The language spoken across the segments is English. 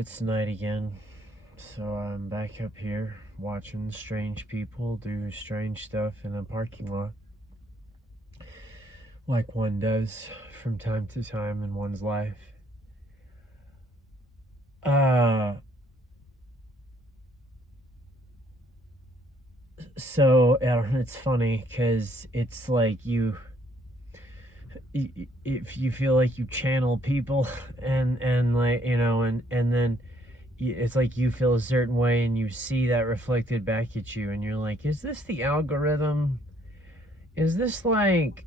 it's night again. So I'm back up here watching strange people do strange stuff in a parking lot. Like one does from time to time in one's life. So it's funny because it's like if you feel like you channel people and like, and then it's like you feel a certain way and you see that reflected back at you and you're like, is this the algorithm? Is this like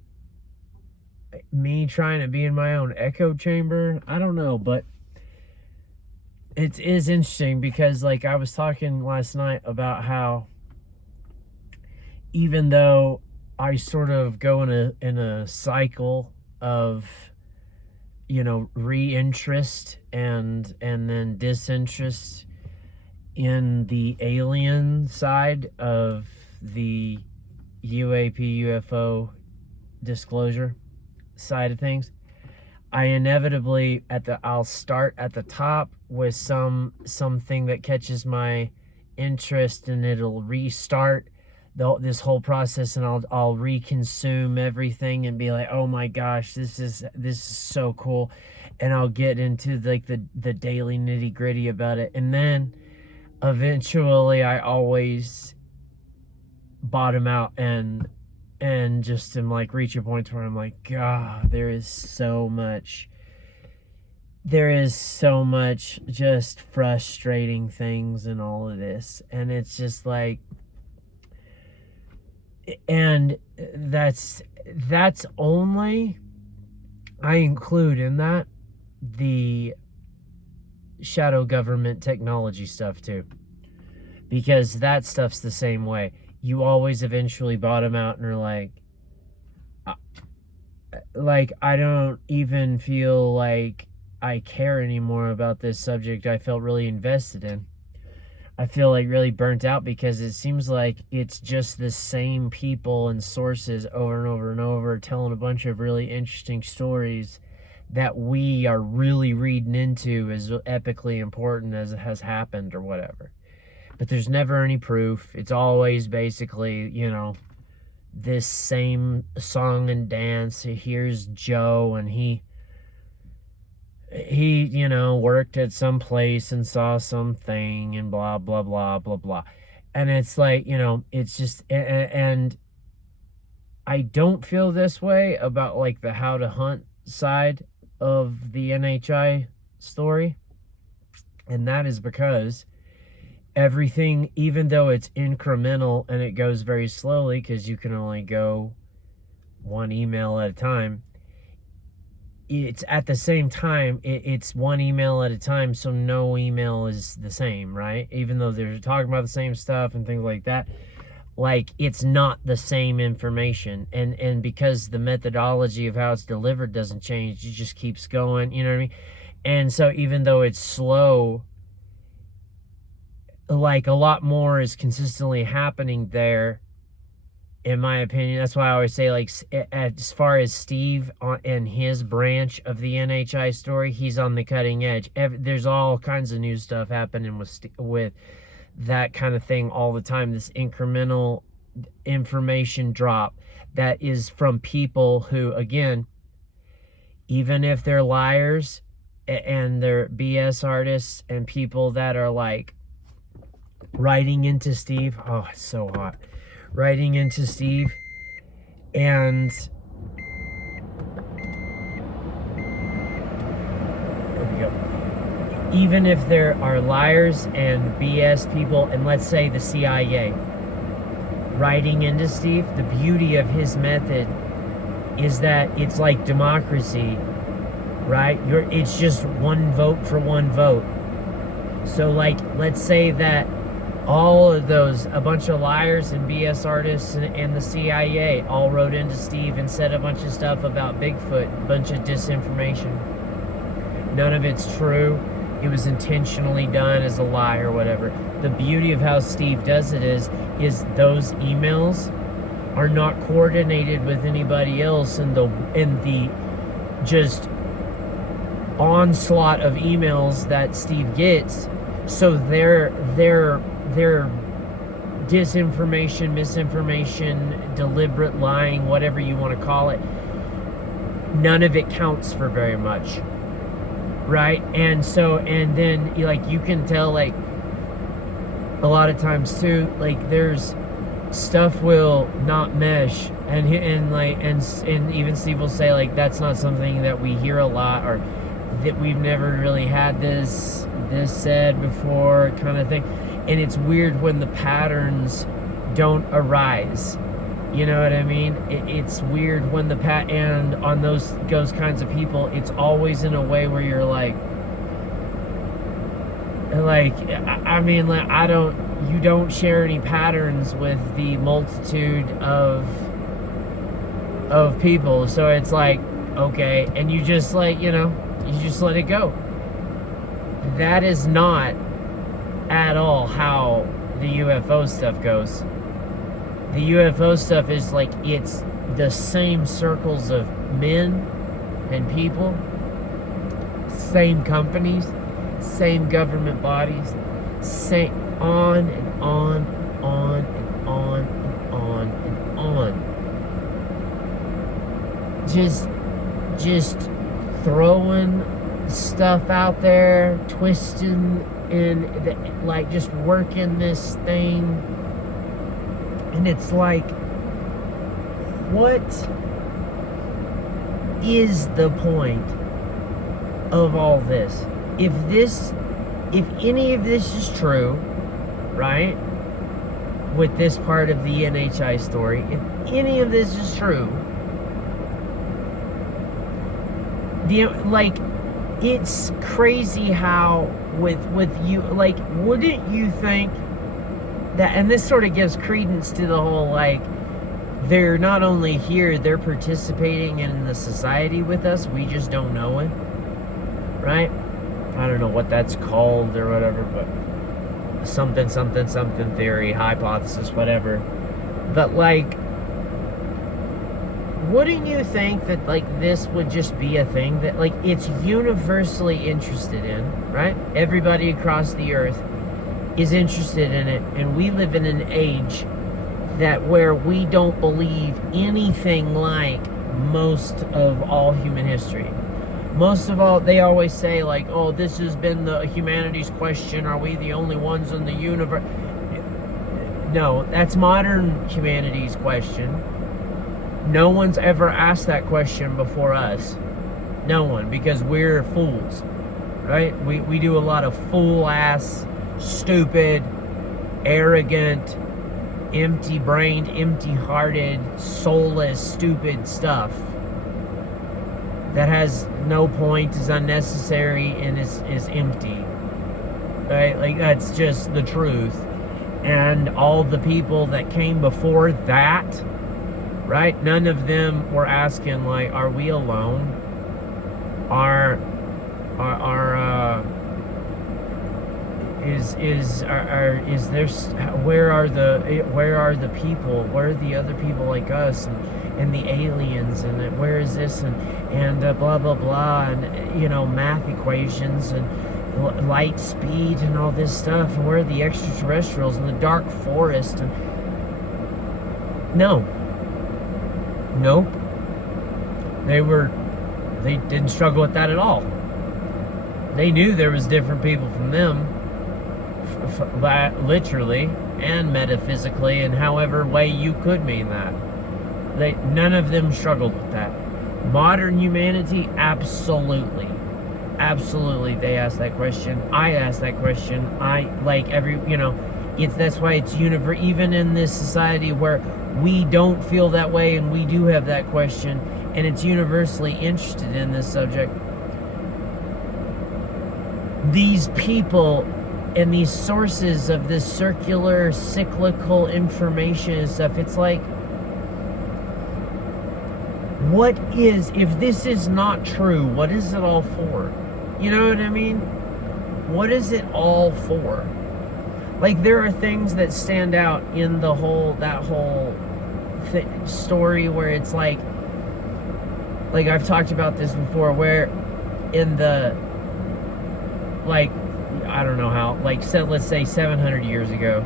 me trying to be in my own echo chamber? I don't know, but it is interesting because like I was talking last night about how even though I sort of go in a cycle of re-interest and then disinterest in the alien side of the UAP UFO disclosure side of things, I inevitably I'll start at the top with something that catches my interest and it'll restart this whole process, and I'll reconsume everything and be like, oh my gosh, this is so cool, and I'll get into like the daily nitty gritty about it, and then eventually I always bottom out and just am like reach a point where I'm like, God, there is so much just frustrating things in all of this, and it's just like, and that's only, I include in that the shadow government technology stuff too, because that stuff's the same way. You always eventually bottom out and are like I don't even feel like I care anymore about this subject I felt really invested in. I feel like really burnt out because it seems like it's just the same people and sources over and over and over telling a bunch of really interesting stories that we are really reading into as epically important as it has happened or whatever. But there's never any proof. It's always basically, this same song and dance. Here's Joe, and he worked at some place and saw something and blah, blah, blah, blah, blah. And it's like, it's just, and I don't feel this way about like the how to hunt side of the NHI story. And that is because everything, even though it's incremental and it goes very slowly because you can only go one email at a time, it's at the same time, it's one email at a time, so no email is the same, right? Even though they're talking about the same stuff and things like that, like it's not the same information, and because the methodology of how it's delivered doesn't change, it just keeps going, you know what I mean? And so even though it's slow, like a lot more is consistently happening there, in my opinion. That's why I always say, like, as far as Steve and his branch of the NHI story, he's on the cutting edge. There's all kinds of new stuff happening with that kind of thing all the time. This incremental information drop that is from people who, again, even if they're liars and they're BS artists and people that are like writing into Steve, oh, it's so hot. Writing into Steve, and there we go. Even if there are liars and BS people, and let's say the CIA, writing into Steve, the beauty of his method is that it's like democracy, right? It's just one vote for one vote. So like, let's say that all of those, a bunch of liars and BS artists and the CIA all wrote into Steve and said a bunch of stuff about Bigfoot, a bunch of disinformation. None of it's true. It was intentionally done as a lie or whatever. The beauty of how Steve does it is those emails are not coordinated with anybody else, and the just onslaught of emails that Steve gets. So their disinformation, misinformation, deliberate lying, whatever you want to call it, none of it counts for very much, right? And so, and then like you can tell, like a lot of times too, like there's stuff will not mesh, and even Steve will say like that's not something that we hear a lot, or that we've never really had this said before, kind of thing. And it's weird when the patterns don't arise. You know what I mean? It's weird when and on those kinds of people, it's always in a way where you're like, I mean, like, you don't share any patterns with the multitude of people. So it's like, okay, and you just like, you just let it go. That is not at all how the UFO stuff goes. The UFO stuff is like, it's the same circles of men and people, same companies, same government bodies, same on and on and on and on and on and on. Just throwing stuff out there, twisting and like just working this thing. And it's like, what is the point of all this? If any of this is true, right, with this part of the NHI story, if any of this is true, it's crazy how with you, like, wouldn't you think that, and this sort of gives credence to the whole, like, they're not only here, they're participating in the society with us, we just don't know it, right? I don't know what that's called or whatever, but something theory, hypothesis, whatever. But like, wouldn't you think that like this would just be a thing that like it's universally interested in, right? Everybody across the earth is interested in it, and we live in an age that where we don't believe anything like most of all human history. Most of all, they always say like, oh, this has been the humanity's question, are we the only ones in the universe? No, that's modern humanity's question. No one's ever asked that question before us. No one, because we're fools, right? We do a lot of fool-ass, stupid, arrogant, empty-brained, empty-hearted, soulless, stupid stuff that has no point, is unnecessary, and is empty, right? Like, that's just the truth. And all the people that came before that, right? None of them were asking like, are we alone? Is there, where are the people? Where are the other people like us and the aliens, and where is this and blah blah blah, and math equations and light speed and all this stuff, and where are the extraterrestrials and the dark forest? And nope, they didn't struggle with that at all. They knew there was different people from them, literally and metaphysically, and however way you could mean that. None of them struggled with that. Modern humanity, absolutely, they ask that question. I ask that question. That's why it's even in this society where we don't feel that way, and we do have that question, and it's universally interested in this subject. These people and these sources of this circular, cyclical information and stuff, it's like, if this is not true, what is it all for? You know what I mean? What is it all for? Like, there are things that stand out in that whole story where it's like I've talked about this before, where in the, like, I don't know how, like, so let's say 700 years ago,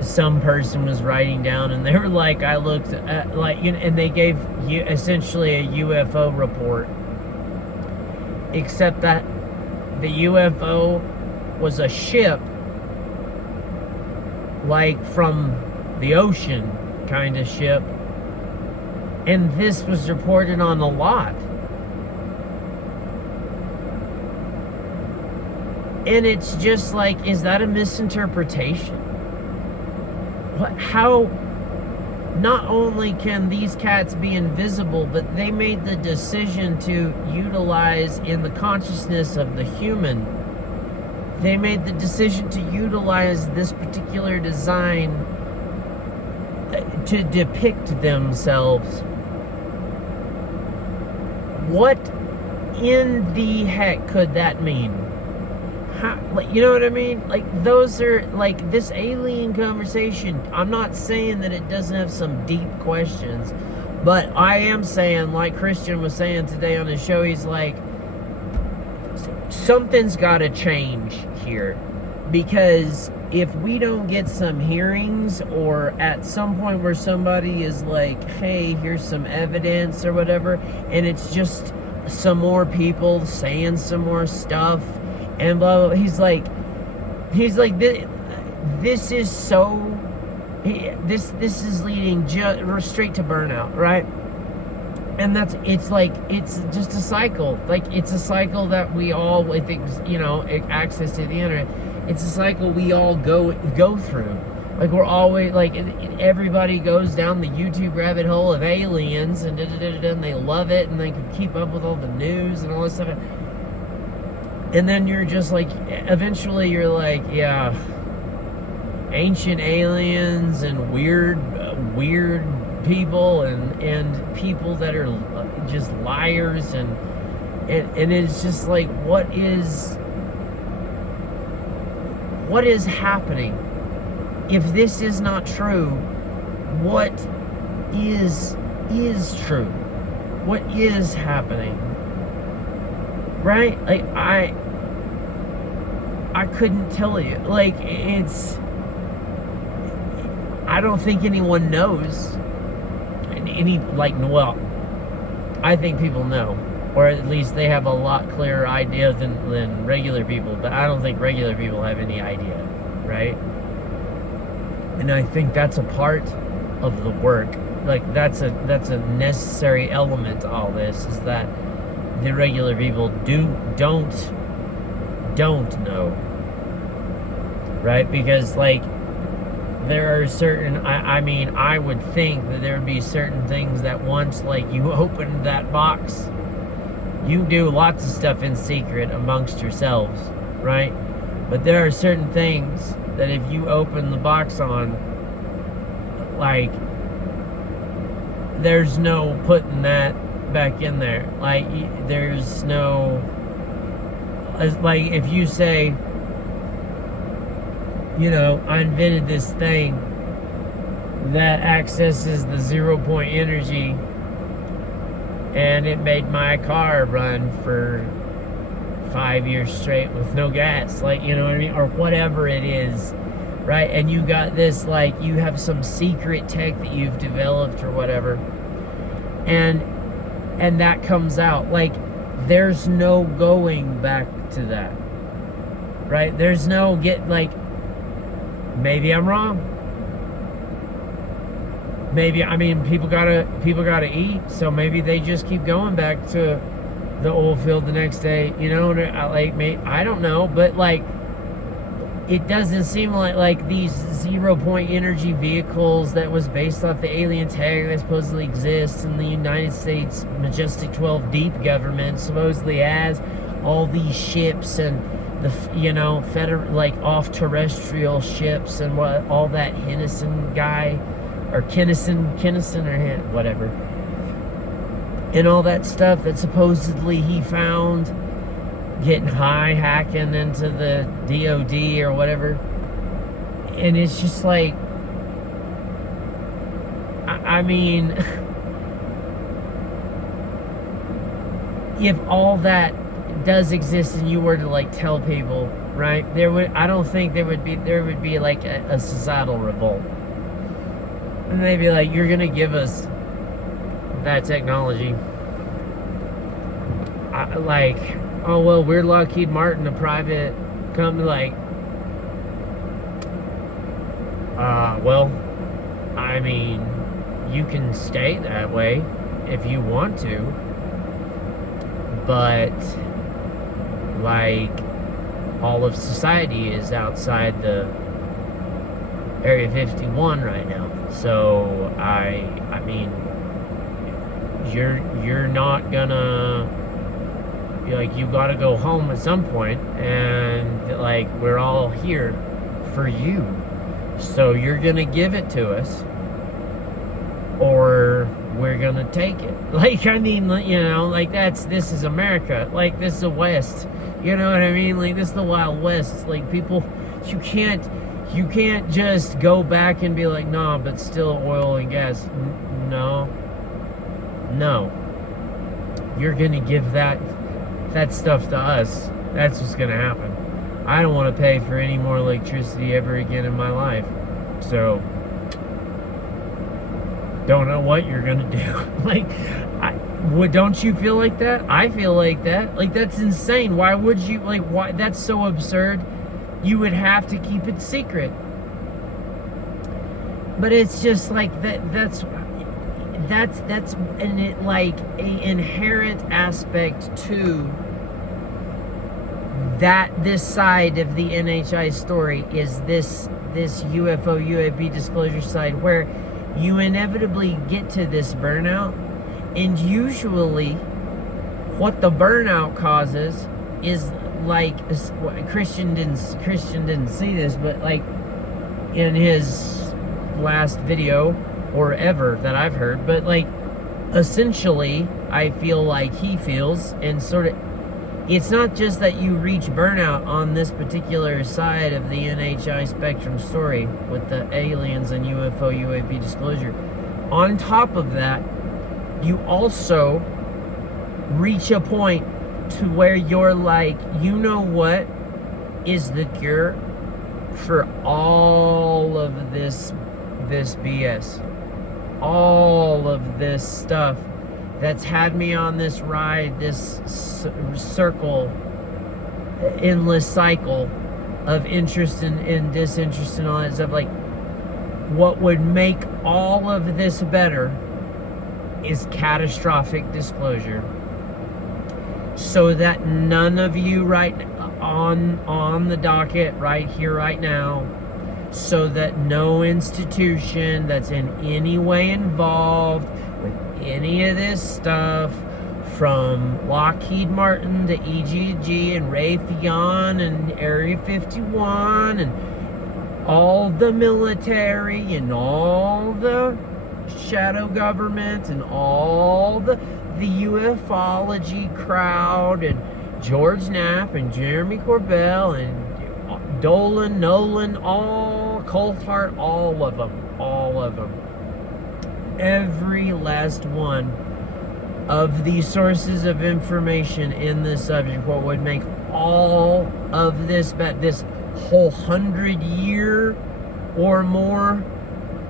some person was writing down, and they were like, I looked at, like, you know, and they gave you essentially a UFO report, except that the UFO was a ship, like from the ocean kind of ship, and this was reported on a lot. And it's just like, is that a misinterpretation? How, not only can these cats be invisible, but they made the decision to utilize in the consciousness of the human, they made the decision to utilize this particular design to depict themselves. What in the heck could that mean? How, like, you know what I mean? Like, those are, like, this alien conversation, I'm not saying that it doesn't have some deep questions, but I am saying, like Christian was saying today on his show, he's like, something's got to change here, because if we don't get some hearings, or at some point where somebody is like, hey, here's some evidence or whatever, and it's just some more people saying some more stuff and blah, blah, blah. He's like, this is so, this is leading straight to burnout, right? And it's like, it's just a cycle. Like, it's a cycle that we all, I think, you know, access to the internet, it's a cycle we all go through. Like, we're always, like, everybody goes down the YouTube rabbit hole of aliens, and and they love it, and they can keep up with all the news and all this stuff. And then you're just like, eventually you're like, yeah, ancient aliens and weird people and people that are just liars, and it's just like, what is happening? If this is not true, what is true? What is happening? Right? Like, I couldn't tell you. Like, I don't think anyone knows. Well, I think people know, or at least they have a lot clearer idea than regular people, but I don't think regular people have any idea, right? And I think that's a part of the work. Like, that's a necessary element to all this, is that the regular people don't know, right? Because, like, there are certain, I mean, I would think that there would be certain things that once, like, you open that box, you do lots of stuff in secret amongst yourselves, right? But there are certain things that if you open the box on, like, there's no putting that back in there. Like, there's no, like, if you say, you know, I invented this thing that accesses the 0-point energy, and it made my car run for 5 years straight with no gas, like, you know what I mean, or whatever it is, right? And you got this, like, you have some secret tech that you've developed or whatever, and that comes out. Like, there's no going back to that, right? There's no like, maybe I'm wrong. Maybe, I mean, people gotta eat, so maybe they just keep going back to the oil field the next day, you know? Like, I don't know, but, like, it doesn't seem like these 0-point energy vehicles that was based off the alien tech that supposedly exists in the United States Majestic 12 Deep government supposedly has all these ships and the, you know, like, off terrestrial ships and what, all that Hennessy guy, or Kinnison or whatever, and all that stuff that supposedly he found getting high, hacking into the DOD or whatever. And it's just like, I mean, if all that does exist and you were to like tell people, right, I don't think there would be like a societal revolt. And they'd be like, you're gonna give us that technology. Like, oh well, we're Lockheed Martin, a private company. Like, well, I mean, you can stay that way if you want to, but like, all of society is outside the Area 51 right now. So I mean, you're not gonna, like, you gotta go home at some point, and like, we're all here for you, so you're gonna give it to us or we're gonna take it. Like, I mean, you know, like, this is America. Like, this is the West, you know what I mean? Like, this is the Wild West. Like, people, you can't just go back and be like, nah, but still oil and gas. No, you're gonna give that stuff to us. That's what's gonna happen. I don't want to pay for any more electricity ever again in my life. So, don't know what you're gonna do. Like, don't you feel like that? I feel like that. Like, that's insane. Why would you? Like, why? That's so absurd. You would have to keep it secret. But it's just like that's like an inherent aspect to that. This side of the NHI story is this UFO UAP disclosure side, where you inevitably get to this burnout, and usually what the burnout causes is, like, Christian didn't see this, but like in his last video or ever that I've heard, but like, essentially I feel like he feels, and sort of, it's not just that you reach burnout on this particular side of the NHI spectrum story with the aliens and UFO UAP disclosure. On top of that, you also reach a point to where you're like, you know what is the cure for all of this BS, all of this stuff that's had me on this ride, this circle, endless cycle of interest and disinterest and all that stuff. Like, what would make all of this better is catastrophic disclosure, so that none of you right on the docket right here, right now, so that no institution that's in any way involved with any of this stuff, from Lockheed Martin to EGG and Raytheon and Area 51 and all the military and all the shadow government and all the ufology crowd and George Knapp and Jeremy Corbell and Dolan, Nolan, all Coulthard, all of them. Every last one of these sources of information in this subject, what would make all of this whole 100-year or more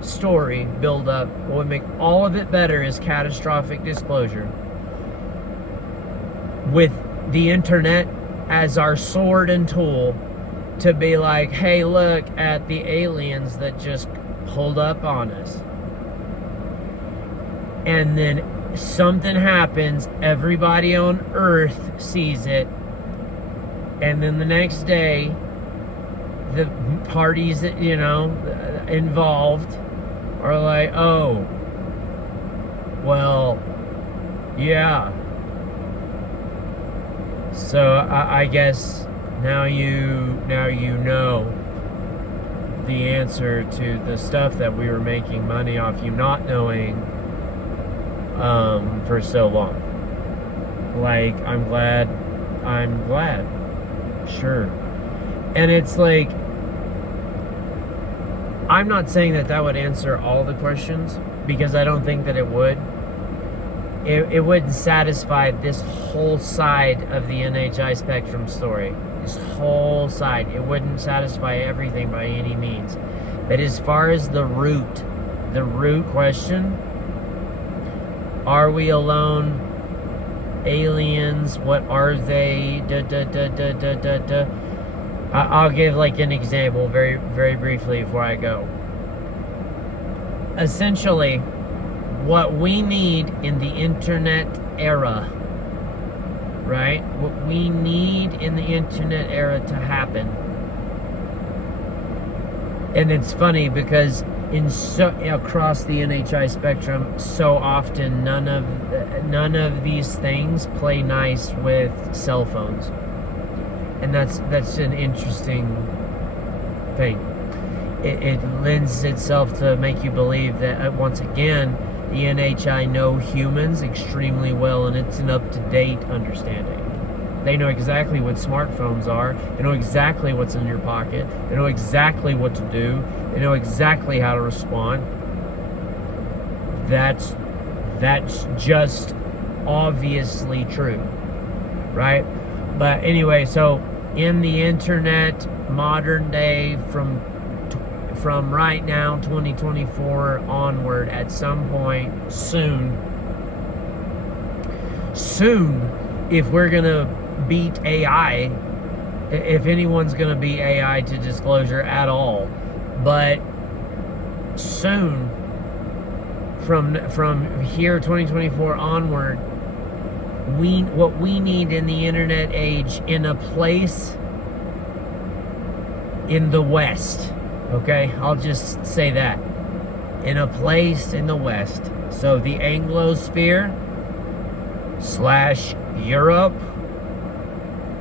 story build up, what would make all of it better is catastrophic disclosure, with the internet as our sword and tool to be like, hey, look at the aliens that just pulled up on us. And then something happens, everybody on Earth sees it, and then the next day the parties that, you know, involved are like, oh, well, yeah, so I guess now you know the answer to the stuff that we were making money off you not knowing for so long. Like, I'm glad, sure. And it's like, I'm not saying that would answer all the questions, because I don't think that it would, it wouldn't satisfy this whole side of the NHI spectrum story. This whole side. It wouldn't satisfy everything by any means. But as far as the root question, are we alone? Aliens, what are they? I'll give like an example very, very briefly before I go. Essentially, what we need in the internet era, right? What we need in the internet era to happen. And it's funny because across the NHI spectrum, so often none of these things play nice with cell phones, and that's an interesting thing. It lends itself to make you believe that once again the NHI know humans extremely well, and it's an up-to-date understanding. They know exactly what smartphones are. They know exactly what's in your pocket. They know exactly what to do. They know exactly how to respond. That's just obviously true, right? But anyway, so in the internet, modern day, from right now, 2024 onward, at some point soon, if we're gonna beat AI, if anyone's gonna beat AI to disclosure at all, but soon, from here 2024 onward, what we need in the internet age, in a place in the West, okay, I'll just say that, in a place in the West, so the Anglosphere / Europe,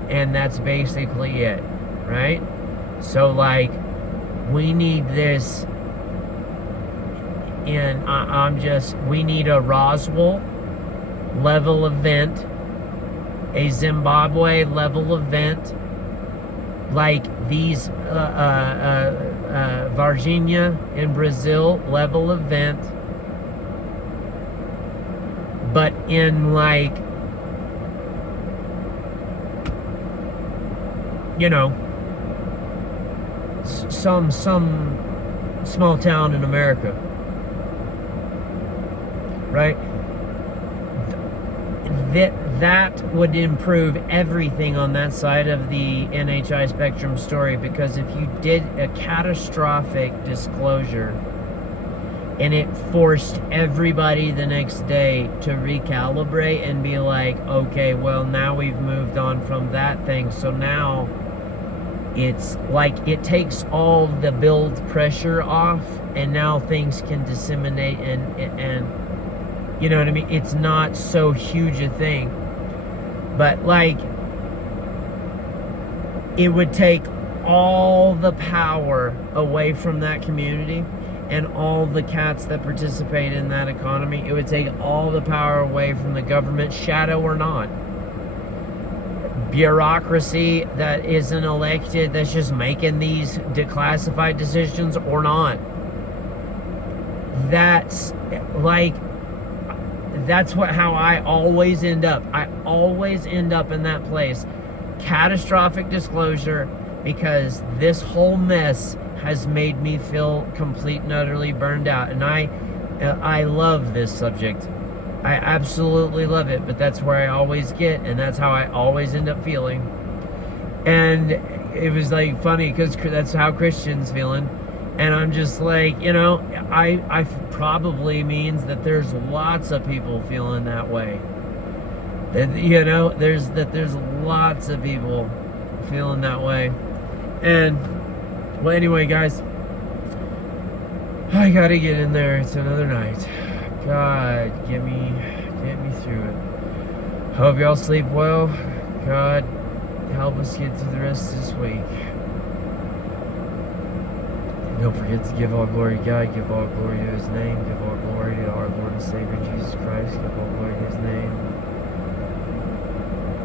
and that's basically it, right? So like, we need this we need a Roswell level event, a Zimbabwe level event, like these Virginia in Brazil level event, but in like, you know, some small town in America, right? That would improve everything on that side of the NHI spectrum story, because if you did a catastrophic disclosure and it forced everybody the next day to recalibrate and be like, okay, well, now we've moved on from that thing, so now it's like it takes all the build pressure off, and now things can disseminate and you know what I mean? It's not so huge a thing. But like, it would take all the power away from that community and all the cats that participate in that economy. It would take all the power away from the government, shadow or not. Bureaucracy that isn't elected, that's just making these declassified decisions or not. That's like, that's how I always end up. I always end up in that place. Catastrophic disclosure, because this whole mess has made me feel complete and utterly burned out. And I love this subject. I absolutely love it, but that's where I always get, and that's how I always end up feeling. And it was like funny, because that's how Christians feeling. And I'm just like, you know, I probably means that there's lots of people feeling that way. That, you know, there's lots of people feeling that way. And well, anyway, guys, I gotta get in there. It's another night. God, get me through it. Hope y'all sleep well. God, help us get through the rest of this week. Don't forget to give all glory to God, give all glory to His name, give all glory to our Lord and Savior Jesus Christ, give all glory to His name,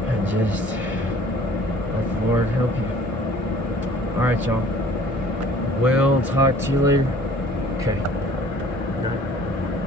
and just let the Lord help you. Alright, y'all. We'll talk to you later. Okay.